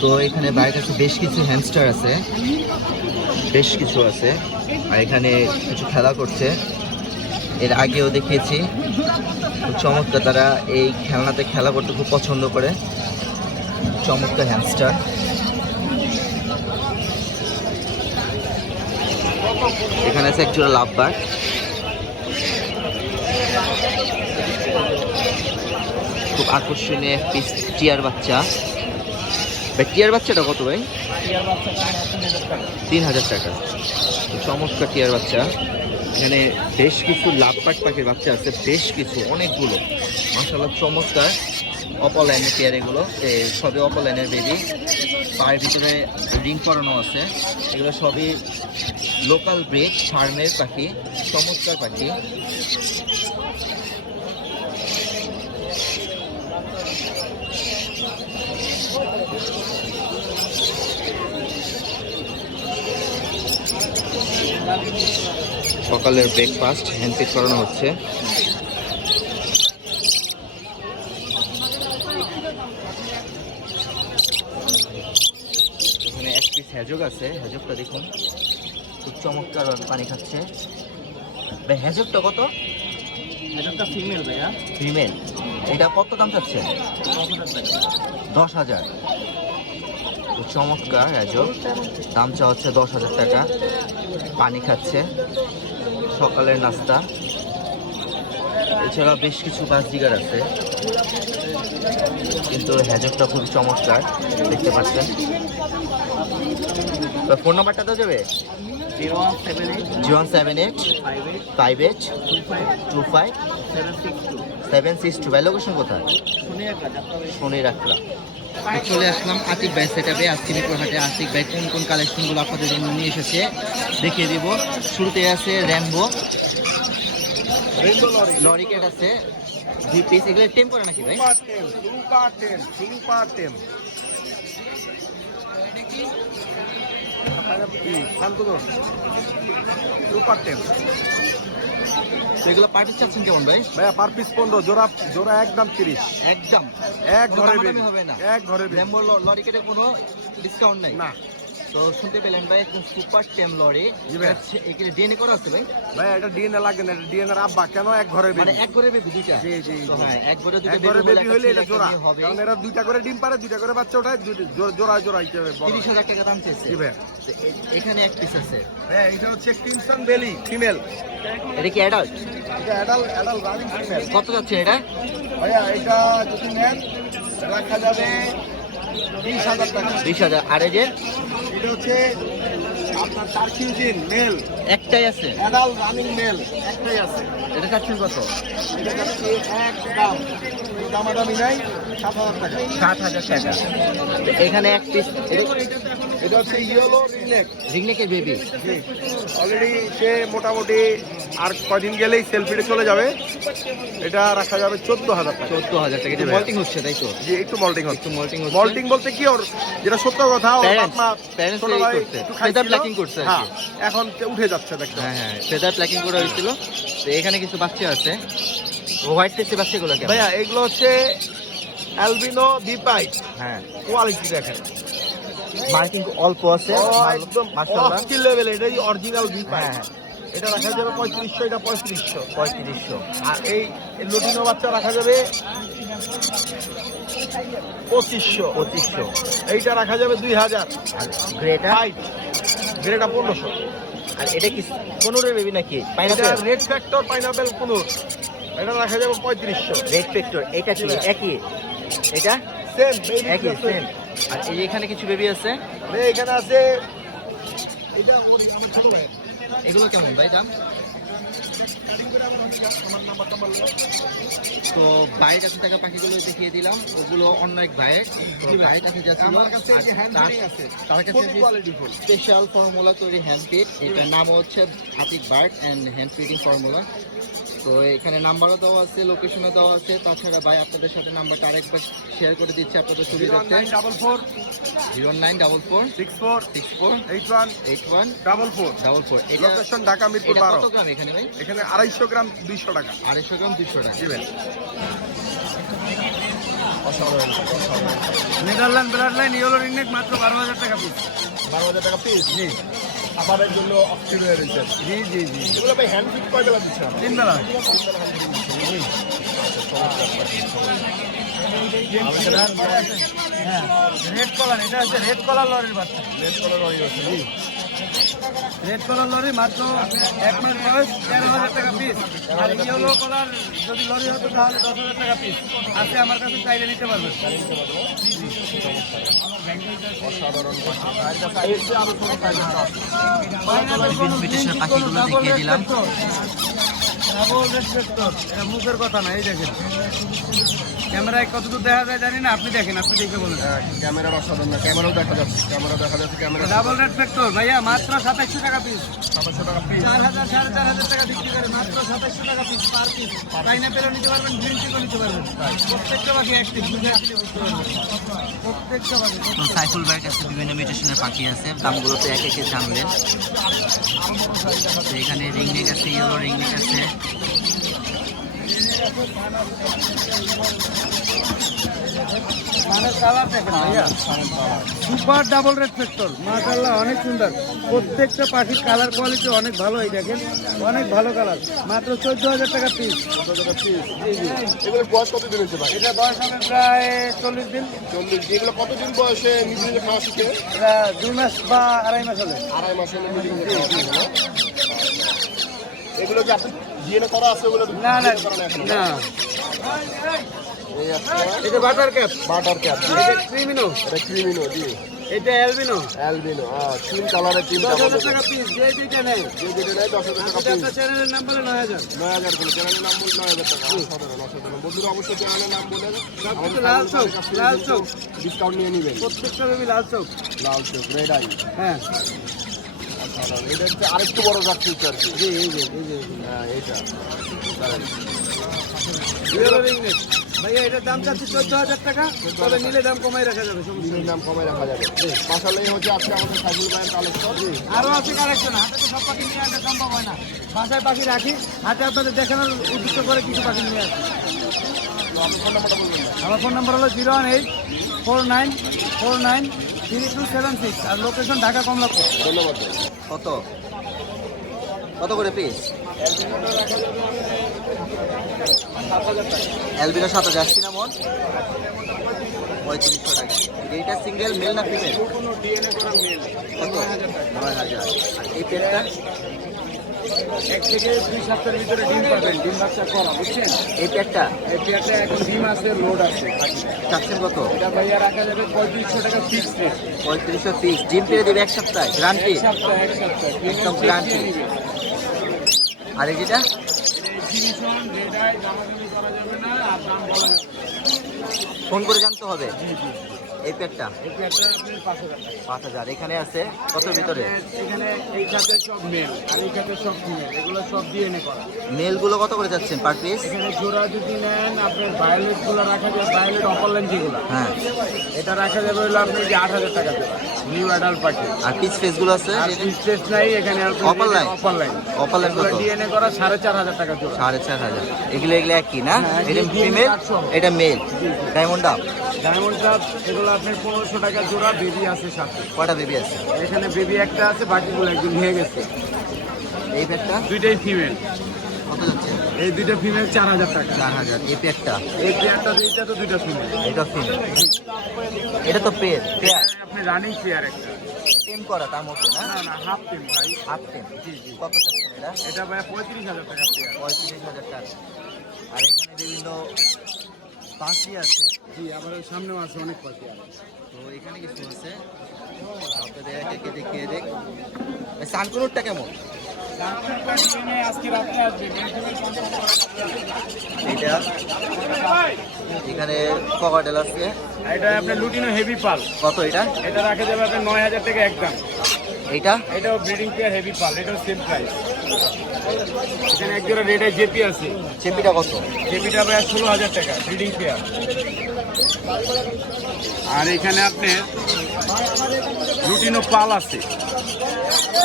তো এখানে বাইরের কাছে বেশ কিছু হ্যামস্টার আছে, বেশ কিছু আছে, আর এখানে কিছু খেলা করছে। এর আগেও দেখিয়েছি, খুব চমৎকার। তারা এই খেলনাতে খেলা করতে খুব পছন্দ করে। চমৎকার হ্যামস্টার। এখানে আছে একজোড়া লাভ বার্ড। খুব আকর্ষণীয় পিস টিয়ার বাচ্চা। ভাই টিয়ার বাচ্চাটা কত ভাই? 3000 টাকা। চমৎকার টিয়ার বাচ্চা। এখানে বেশ কিছু লাভবার্ড পাখির বাচ্চা আছে, বেশ কিছু, অনেকগুলো, মাশাআল্লাহ চমৎকার। অপলাইনের টিয়ার এগুলো, সবই অপলাইনের বেবি। পায়ের ভিতরে রিং করানো আছে। এগুলো সবই লোকাল ব্রিড ফার্মের পাখি, চমৎকার পাখি। সকালের ব্রেকফাস্ট হ্যান্ড পিক করানো হচ্ছে। এখানে এক পিস হ্যাজক আছে, হ্যাজকটা দেখুন, খুব চমৎকার পানি খাচ্ছে। ভাই হ্যাজকটা কত? হ্যাজকটা ফিমেল ভাইয়া। ফিমেল। এটা কত দাম চাচ্ছে? 10,000। চমৎকার হ্যাজক, দাম চা হচ্ছে 10,000 টাকা। পানি খাচ্ছে, সকালের নাস্তা। এছাড়া বেশ কিছু বাসডিগার আছে, কিন্তু হ্যাজকটা খুব চমৎকার, দেখতে পাচ্ছেন। ফোন নাম্বারটা দেওয়া যাবে? 0178 58 25 762। ভাই লোকেশন কোথায়? শনি রাখলা। চলে আসলাম আতিক ভাই সেটআপে, আজকে মিরপুরহাটে। আতিক ভাই কোন কোন কালেকশনগুলো আপনাদের জন্য নিয়ে এসেছে দেখিয়ে দিব। শুরুতে আছে র্যাম্বো লরিকেট আছে 2 পিস। এগুলো টেম করে নাকি ভাই? এগুলো পার পিস চাচ্ছেন কেমন ভাই? ভাইয়া পার পিস 15, জোড়া জোড়া একদম 30। একদম এক ঘরে হবে না। এক ঘরে র্যাম্বো লরিকেটে কোনো ডিসকাউন্ট নাই না। তো শুনতে পেলেন ভাই, একদম সুপার টেম লরি। এখানে ডিএনএ করা আছে ভাই? ভাই এটা ডিএনএ লাগে না, এটা ডিএনএ এর আব্বা। কেন এক ঘরে বেবি? মানে এক ঘরে বেবি দুইটা? জি জি। তো হ্যাঁ, এক ঘরে দুইটা এক ঘরে বেবি হইলে এটা জোড়া হবে। কারণ এরা দুইটা করে ডিম পারে, দুইটা করে বাচ্চা ওঠায়, জোড়া জোড়া হিসেবে 30,000 টাকা দাম চাইছে। জি ভাই। এখানে এক পিস আছে। হ্যাঁ, এটা হচ্ছে ক্রিমসন বেলি ফিমেল। এটা কি অ্যাডাল্ট? এটা অ্যাডাল্ট রানিং ফিমেল। কত যাচ্ছে এটা? ভাইয়া এটা যদি নেন রাখা যাবে 20,000 টাকা। 20,000। আর এই যে এটা হচ্ছে আপনার টার্কিউজিন মেল, একটাই আছে, অ্যাডাল্ট রানিং মেল একটাই আছে। এটা চাচ্ছেন কত? এটা যাচ্ছে একদম দামাদামি নাই, 7,000 টাকা। 7,000 টাকা। এখানে এক পিস। এটা হচ্ছে ইয়েলো রিংনেক। রিংনেকের বেবি। জি, অলরেডি সে মোটামুটি আর কয়দিন গেলেই সেলফিতে চলে যাবে। এটা রাখা যাবে 14,000 টাকা। 14,000 টাকা। এটা মল্টিং হচ্ছে তাই তো? জি, একটু মল্টিং হচ্ছে। একটু মল্টিং হচ্ছে। মল্টিং বলতে কি, ওর যেটা সত্য কথা, ওর বাপ মা ছোট ভাই একটু ফেদার প্ল্যাকিং করছে। হ্যাঁ, এখন উঠে যাচ্ছে দেখতে। হ্যাঁ হ্যাঁ, ফেদার প্ল্যাকিং করে হয়েছিল। তো এখানে কিছু বাচ্চা আছে, হোয়াইট ফেসের বাচ্চাগুলো কেমন? ভাইয়া এগুলো হচ্ছে অ্যালবিনো বিপাই। হ্যাঁ, কোয়ালিটি দেখেন, মার্কিং অল্প আছে, একদম মাশাআল্লাহ অস্থির লেভেল। এটাই অরিজিনাল বিপাই। হ্যাঁ, এটা রাখা যাবে 3500, এটা 3500। 3500। আর এই লুটিনো বাচ্চা রাখা যাবে 2500। 2500। এইটা রাখা যাবে 2000। আর গ্রেটা? গ্রেটা 1500। আর এটা কি কোনোরে বেবি নাকি? এটা পাইনাপেল? রেড ফ্যাক্টর পাইনাপেল কোন, এটা রাখা যাবে 3500। Red factor. এটা কি একই? এটা সেম একই সেম। আর এই যে এখানে কিছু বেবি আছে, এখানে আছে। এটা আমার ছোট ভাই। এগুলো কেমন ভাই দাম? তো বাইরের কাছে থাকা পাখিগুলো দেখিয়ে দিলাম, ওগুলো অন্য এক ভাইয়ের। বাইরের কাছে যাচ্ছিল, আমার কাছে যে হ্যান্ড আছে, তার কাছে স্পেশাল ফর্মুলা তৈরি হ্যান্ড ফিড। এটার নাম হচ্ছে Atik bird and hand feeding formula. তো এখানে নাম্বারও দেওয়া আছে, লোকেশনও দেওয়া আছে। তাছাড়া ভাই আপনাদের সাথে নাম্বারটা আরেকবার শেয়ার করে দিচ্ছি আপনাদের সুবিধার্থে। 0944 64 81 44। এটা লোকেশন ঢাকা মিরপুর 12। কত গ্রাম এখানে ভাই? এখানে 250 গ্রাম 200 টাকা। 250 গ্রাম 200 টাকা। জি ভাই। অসাধারণ। Netherland blood line yellow ringneck মাত্র 12,000 টাকা পিস। 12,000 টাকা পিস। জি খাবারের জন্য অস্থির হয়ে রয়েছে। জি জি জি এগুলো ভাই হ্যান্ড ফিট কয় বেলা দিচ্ছেন? 3 বেলা। হ্যাঁ রেড কলার, এটা হচ্ছে রেড কলার লরির বাচ্চা। রেড কালার অনেক আছে। জি রেড কলার লরি মাত্র 1 মাস বয়স, 13,000 টাকা পিস। আর ইয়েলো কলার যদি লরি হতো তাহলে 10,000 টাকা পিস। আছে আমার কাছে, চাইলে নিতে পারবেন। অসাধারণ। এসে আরো কোনো সাইজ আছে? ইনভিটেশনের পাখিগুলো দেখিয়ে দিলাম। ডাবল রেসপেক্টর, এটা মুখের কথা না। এই দেখেন ক্যামেরায় কতদূর দেখা যায় জানি না, আপনি দেখেন, আপনি দেখে বলুন। ক্যামেরার অসাধারণ না, ক্যামেরাও দেখা যাচ্ছে, ক্যামেরা দেখা যাচ্ছে। ক্যামেরা ডাবল রেসপেক্টর ভাইয়া মাত্র 2700 টাকা পিস। 700 টাকা পিস। 4,000 4,500 টাকা বিক্রি করে মাত্র 2700 টাকা পিস পার পিস। পাইনাপেলও নিতে পারবেন, গ্রিন টিও নিতে পারবেন। প্রত্যেকটা পাখি অ্যাক্টিভ, বুঝে আসলে বুঝতে পারবেন। প্রত্যেকটা পাখি। তো সাইফুল ভাইয়ের কাছে বিভিন্ন মিউটেশনের পাখি আছে, দামগুলো তো এক একে জানলেন। তো এখানে রিংনেক আছে, ইয়েলো রিংনেক আছে। মানে কালার দেখেন ভাইয়া, সুপার ডাবল রেসপেক্টর, মাশাআল্লাহ অনেক সুন্দর। প্রত্যেকটা পাখির কালার কোয়ালিটি অনেক ভালো। এই দেখেন অনেক ভালো কালার, মাত্র 14,000 টাকা পিস। 14,000 টাকা পিস। এগুলোর বয়স কতদিন হয়েছে ভাই? এটা বয়স হবে প্রায় 40 দিন। 40। এগুলো কতদিন বয়সে নিজে নিজে খাওয়া শিখে? এটা 2 মাস বা 2.5 মাস হলে। 2.5 মাস হলে নিজে নিজে খাওয়া শিখে না? এগুলো কি আপনি ডিএনএ করা আছে? ওগুলো না না DNA করা নাই এখনো? না, এই একটা এটা বাটার ক্যাপ, বাটার ক্যাপ। এটা ক্রিমিনো, এটা ক্রিমিনো। জি এটা অ্যালবিনো। অ্যালবিনো। 3 কালারের 3টা 10,000 টাকা পিস। যে যেটা নেই, যে যেটা নেয় 10,000 টাকা এটা পিস। আপনার চ্যানেলের নাম বলে 9,000। 9,000 করে চ্যানেলের নাম বলে 9,000 টাকা। অসাধারণ অসাধারণ। বন্ধুরা অবশ্যই চ্যানেলের নাম বলে সবকিছু লাল চোখ, লাল চোখ। ডিসকাউন্ট নিয়ে নেবেন। প্রত্যেকটা বেবি লাল চোখ। লাল চোখ, রেড আই। হ্যাঁ অসাধারণ। এটা হচ্ছে আরেকটু বড় জাত ফিউচার আর কি। জি এই যে এই যে এইটা দাঁড়ান। ইয়েলো রিংনেক ভাইয়া, এটার দাম চাচ্ছি 14,000 টাকা। তবে নিলে দাম কমাই রাখা যাবে, সমস্যা নিজের নেই। নাম কমে রাখা যাবে। মাসাল্লাহ হচ্ছে আজকে আমাদের সাইফুল ভাইয়ের কালেকশন। আরো আছে কালেকশন, হাতে তো সব পাখি নিয়ে আসা সম্ভব হয় না। বাসায় পাখি রাখি, হাতে আপনাদের দেখানোর উদ্দেশ্য করে কিছু পাখি নিয়ে আসি। আমার ফোন নাম্বার হলো 01849493276 আর লোকেশন ঢাকা কমলাপুর। ধন্যবাদ ভাই। কত কত করে পিস? অ্যালবিনো 7,000, সিনামন 3500 টাকা। এইটা সিঙ্গেল মেল না ফিমেল? কত? 9,000। এই পেটটা? 1 থেকে 2 সপ্তাহের ভিতরে ডিম পাবেন, ডিম বাচ্চা করা, বুঝছেন? এই পেটটা এটি একটা এখন ডিম আছে, লোড আছে। চাচ্ছেন কত? এটা ভাইয়া রাখা যাবে 3500 টাকা ফিক্স রেট। 3500 পিস। ডিম পেড়ে দেবে এক সপ্তাহে, গ্যারান্টি? এক সপ্তাহ একদম গ্যারান্টি। আর এই যেটা ফোন করে জানতে হবে। এই পেটটা 5,000। এখানে আছে কত ভিতরে? এখানে এই খাতে সব মেল আর এই খাতে সব ফিমেল, এগুলো সব ডিএনএ করা। মেলগুলো কত করে যাচ্ছেন পার পিস? এখানে জোড়া যদি নেন আপনার ভায়োলেট গুলো রাখা যাবে, ভায়োলেট অপারলাইন যেগুলো, হ্যাঁ। এটা রাখা যাবে হলো আপনি যে 8,000 টাকা দেবেন নিউ অ্যাডাল্ট পাখি। আর পিস ফেসগুলো আছে আর টেস্ট নাই এখানে অপারলাইন? অপারলাইন অপারলাইন কত? ডিএনএ করা 4,500 টাকা জোড়া। 4,500। এগুলো একই না? হ্যাঁ, এটা DNA ফিমেল, কার্ড সহ। এটা male. Diamond dove diamond cup এগুলো আপনার 1500 টাকা জোড়া, বেবি আছে সাথে। কটা বেবি আছে? এখানে বেবি একটা আছে, বাকিগুলো একদম নিয়ে গেছে। এই পেটটা দুইটাই ফিমেল, কত যাচ্ছে? এই দুইটা ফিমেল 4,000 টাকা। 4,000। এই পেটটা? এই পেয়ারটা দুইটা তো দুইটা ফিমেল। এটা ফিমেল। এটা তো পেয়ার পেয়ার আপনি রানিং পেয়ার একটা। টেম করা তার মধ্যে না? না না হাফ টেম ভাই। হাফ টেম। জি জি, কত চাচ্ছেন এটা? এটা ভাই 35,000 টাকা পেয়ার। 35,000 টাকা। আর এখানে বিভিন্ন পাখি আছে। জি, আবার ওই সামনেও আছে অনেক পাখি আছে। তো এখানে কিছু আছে, আপনাদের একে একে দেখিয়ে দেখ। সানকুনুরটা কেমন? আজকে রাত্রে আসবে। এইটা এখানে ককাটেল আছে। এটা আপনার লুটিনো হেভি পাল। কত এটা? এটা রাখা যাবে আপনার 9,000 টাকা একদম। এইটা এটাও ব্রিডিং পেয়ার হেভি পাল, এটাও সেম প্রাইস। এখানে এক জোড়া রেড আই জেপি আছে। চেপিটা কত? জেপিটা ভাই 16,000 টাকা ব্রিডিং পেয়ার। আর এখানে আপনি লুটিনো পাল আছে।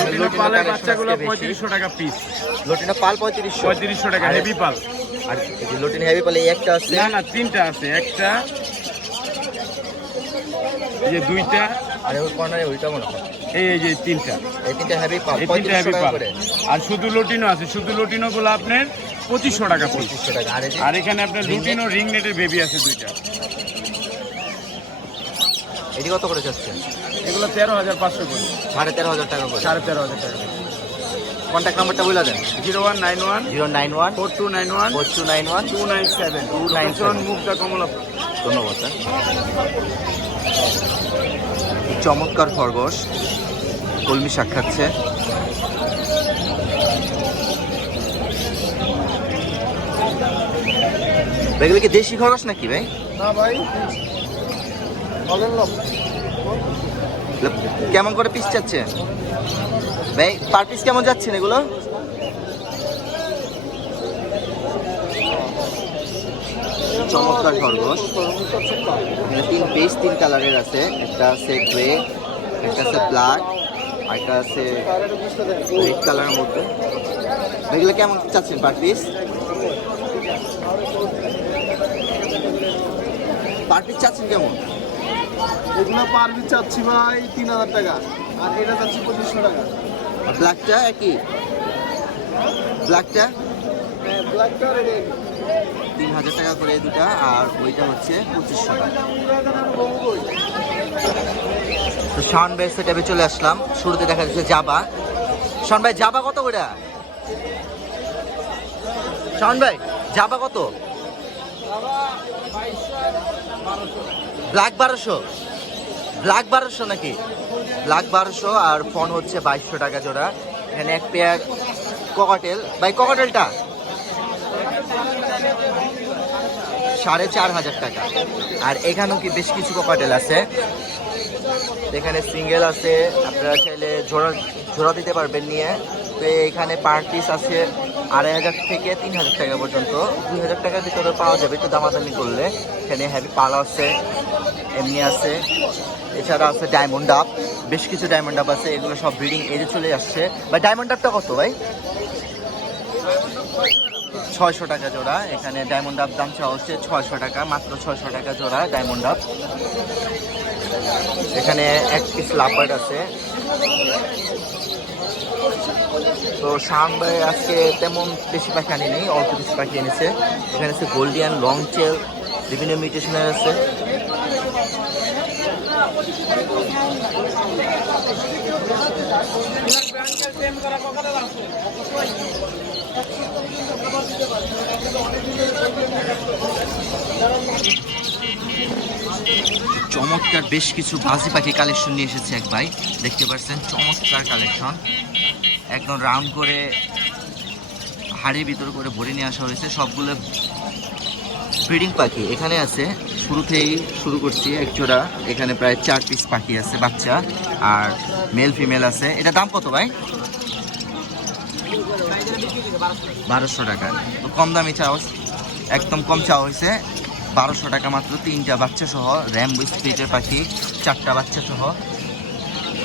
লুটিনো পালের বাচ্চাগুলো 3500 টাকা পিস। লটিনা পাল 3500। 3500 টাকা হেভি পাল। আর এই যে লটিনা হেভি পালে এই একটা আছে। না না, তিনটা আছে, একটা এই যে দুইটা, আর ওই কর্নারে ওইটা মনে হয় এই যে তিনটা, এই তিনটা হ্যাভি পাল এই তিনটা হেভি পাল। আর শুধু লুটিনো আছে, শুধু লুটিনো গুলো আপনার 2500 টাকা পিস। 2500 টাকা। আর এই যে আর এখানে আপনার লুটিনো রিং নেটের বেবি আছে দুইটা, এটি কত করে যাচ্ছে? এগুলো 13,500 করে, 13,500 টাকা করে। 13,500 টাকা। কন্ট্যাক্ট নাম্বারটা বলে দেন। 0191 091 4291 4291 297 297 মুক্তা কমলাপুর। ধন্যবাদ স্যার। চমৎকার খরগোশ, কলমি শাক খাচ্ছে। এগুলো কি দেশি খরগোশ নাকি ভাই? না ভাই, বলেন না। কেমন করে পিস যাচ্ছে ভাই? পার পিস কেমন যাচ্ছেন এগুলো? চমৎকার খরগোশ। এখানে 3 পিস 3 কালারের আছে। একটা আছে গ্রে, একটা আছে ব্ল্যাক, আর একটা আছে রেড কালারের মধ্যে। এগুলো কেমন চাচ্ছেন পার পিস? পার পিস চাচ্ছেন কেমন? এগুলো পার পিস চাচ্ছি ভাই 3000 টাকা, আর এটা চাচ্ছি 2500 টাকা। আর ব্ল্যাকটা একই? ব্ল্যাকটা ব্ল্যাকটা রেডি 3000 টাকা করে দুটা, আর ওইটা হচ্ছে 2500 টাকা। তো শাওন ভাই সেটাবে চলে আসলাম। শুরুতে দেখা যাচ্ছে জাবা। শাওন ভাই জাবা কত করে? শাওন ভাই জাবা কত? ব্ল্যাক 1200, ব্ল্যাক 1200 নাকি? ব্ল্যাক 1200, আর ফোন হচ্ছে 2200 টাকা জোড়া। এখানে এক পেয়ার ককাটেল। ভাই ককাটেলটা 4500 টাকা। আর এখানেও কি বেশ কিছু ককাটেল আছে। এখানে সিঙ্গেল আছে, আপনারা চাইলে জোড়া দিতে পারবেন নিয়ে। তো এখানে পার পিস আছে 2500 থেকে 3000 টাকা পর্যন্ত। 2000 টাকার ভিতরে পাওয়া যাবে একটু দামাদামি করলে। এখানে হ্যাভি পাল আছে, এমনি আছে, এছাড়া আছে ডায়মন্ড ডাব। বেশ কিছু ডায়মন্ড ডাব আছে, এগুলো সব ব্রিডিং এজে চলে আসছে। ভাই ডায়মন্ড ডাবটা কত ভাই? 600 টাকা জোড়া। এখানে ডায়মন্ড ডাব দাম চাওয়া হচ্ছে 600 টাকা, মাত্র 600 টাকা জোড়া ডায়মন্ড ডাব। এখানে এক পিস লাভবার্ড আছে। তো শাওন ভাই আজকে তেমন বেশি পাখি আনি নেই, অল্প কিছু পাখি এনেছে। এখানে আছে গোল্ডিয়ান, লং টেল, বিভিন্ন মিউটেশনের আছে। চমৎকার বেশ কিছু বাজি পাখি কালেকশন নিয়ে এসেছে এক ভাই, দেখতে পাচ্ছেন চমৎকার কালেকশন। একদম রাউন্ড করে হাড়ির ভিতর করে ভরে নিয়ে আসা হয়েছে। সবগুলো ব্রিডিং পাখি এখানে আছে। শুরুতেই শুরু করছি এক জোড়া। এখানে প্রায় 4 পিস পাখি আছে বাচ্চা, আর মেল ফিমেল আছে। এটা দাম কত ভাই? 1200 টাকা। তো কম দামি চাও, একদম কম চাওয়া হয়েছে 1200 টাকা মাত্র। 3টা বাচ্চা সহ, র্যাম্বো স্পিডের পাখি 4টা বাচ্চা সহ।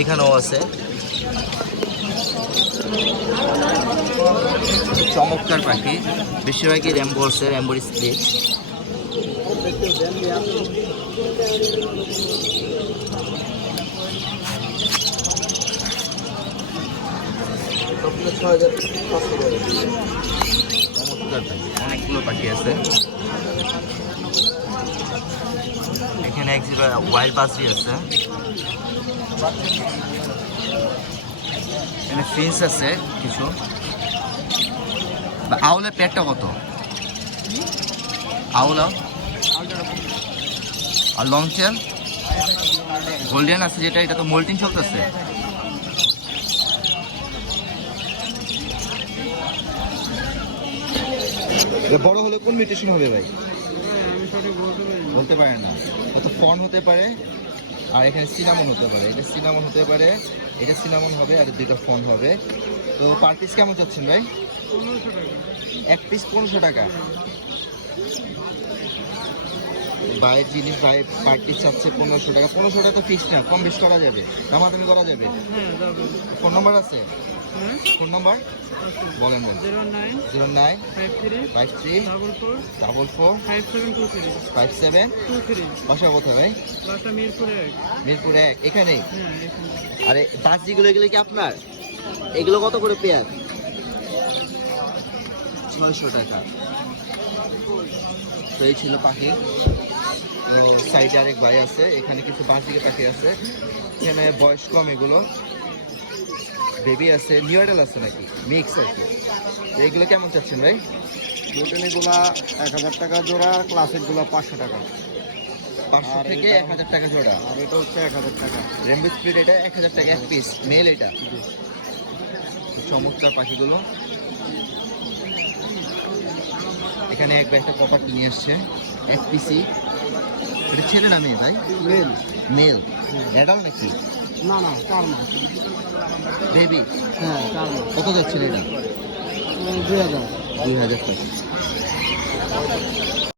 এখানেও আছে চমৎকার পাখি, বেশিরভাগই র্যাম্বো আছে, র্যাম্বোর স্প্লিট। চমৎকার পাখি, অনেকগুলো পাখি আছে। এখানে এক জিরো ওয়াইল্ড বাসি আছে। এখানে ফিন্স আছে কিছু। আউলের পেটটা কত? আউলা আর লং টেল গোল্ডেন আছে যেটা, এটা তো মোল্টিং চলতেছে। বড় হলে কোন মিউটেশন হবে ভাই? বলতে পারে না। কত ফন হতে পারে, আর এখানে সিনামন হতে পারে। এটা সিনামন হতে পারে, এটা সিনামন হবে, আর দুটো ফোন হবে। তো পার পিস কেমন চাচ্ছেন ভাই? 1500 টাকা। এক পিস 1500 টাকা। বাইরের জিনিস ভাই পার পিস চাচ্ছে 1500 টাকা। 1500 টাকা তো ফিক্স না, কম বেশ করা যাবে, দামাদামি করা যাবে। ফোন নাম্বার আছে? ফোন নাম্বার বলেন বলেন। 09 53 44 57 বাসা কোথায় ভাই? মিরপুর 1 এখানেই। আরে বাজিগুলো এগুলো কি আপনার? এগুলো কত করে পেয়ার? 600 টাকা। তো এই ছিল পাখি। তো সাইডে আরেক ভাই আছে, এখানে কিছু বাজিকে পাখি আছে, এখানে বয়স কম, এগুলো বেবি আছে, নিউ অ্যাডাল আছে নাকি মিক্স আর কি। তো এগুলো কেমন চাচ্ছেন ভাই? ব্লুটেনিগুলা 1000 টাকা জোড়া, ক্লাসিকগুলা 500 টাকা। 500 আর থেকে এটা 1000 টাকা জোড়া। আর এটা হচ্ছে 1000 টাকা। রেমবো স্পিড এটা 1000 টাকা এক পিস, মেল এটা। চমৎকার পাখিগুলো। এখানে এক একটা কপার নিয়ে আসছে, এক পিসি। এটা ছেলে না মেয়ে ভাই? মেল। মেল। অ্যাডাল নাকি? না না, 4 মাস। বেবি। হ্যাঁ, 4 মাস। কত যাচ্ছে এটা? 2000। 2000 টাকা।